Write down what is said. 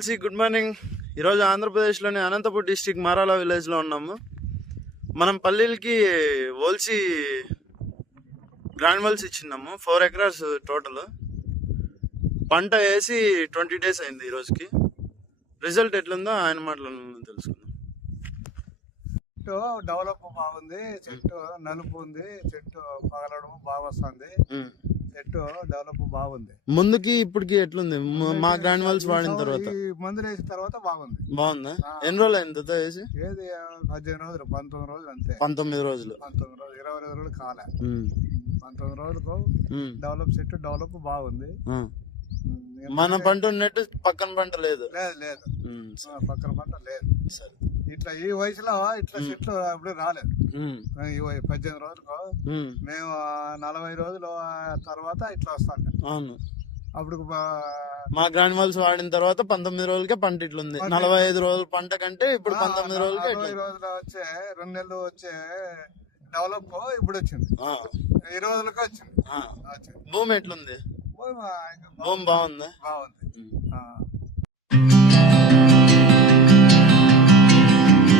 SLC good morning. ఈరోజు ఆంధ్రప్రదేశ్లోని Anantapur district మారాల విలేజ్లో ఉన్నాము. మనం పల్లీలకి ఓల్సి గ్రాన్యువల్స్ ఇచ్చినాము. 4 acres టోటల్. పంట వేసి 20 days అయింది. ఈరోజుకి రిజల్ట్ ఎట్లుందో ఆయన మాటలో తెలుసుకుందాం. చెట్టు డెవలప్ బాగుంది, చెట్టు నలుపు ఉంది, చెట్టు పగలడం బాగా వస్తుంది, చెట్టు డెవలప్ బాగుంది. ముందుకి ఇప్పటికి ఎట్లుంది? మా గ్రాన్యువల్స్ వాడిన తర్వాత మందులు వేసిన తర్వాత బాగుంది. బాగుందా? ఎన్ని రోజులు అయింది వేసి? ఏది 18 రోజులు 19 రోజులు అంతే. 19 రోజులు 19 రోజులు 22 రోజులు కాలే. 19 రోజులకు డెవలప్ చెట్టు డెవలప్ బాగుంది. మన పంట ఉన్నట్టు పక్కన పంట లేదు. లేదు పక్కన పంట లేదు. ఇట్లా ఈ వయసులో ఇట్లా చెట్లు అప్పుడు రాలేదు. ఈ 18 రోజులకు మేము 40 రోజుల తర్వాత ఇట్లా వస్తాం. అవును. అప్పుడు మా గ్రాన్యువల్స్ వాడిన తర్వాత 19 రోజులకే పంట ఇట్లుంది. 45 రోజుల పంట కంటే ఇప్పుడు 19 రోజులకే 40 రోజులు వచ్చే 2 నెలలు వచ్చే డెవలప్ ఇప్పుడు వచ్చింది. 20 రోజులకే వచ్చింది. భూమి ఎట్లుంది? భూమి బాగుందా? బాగుంది.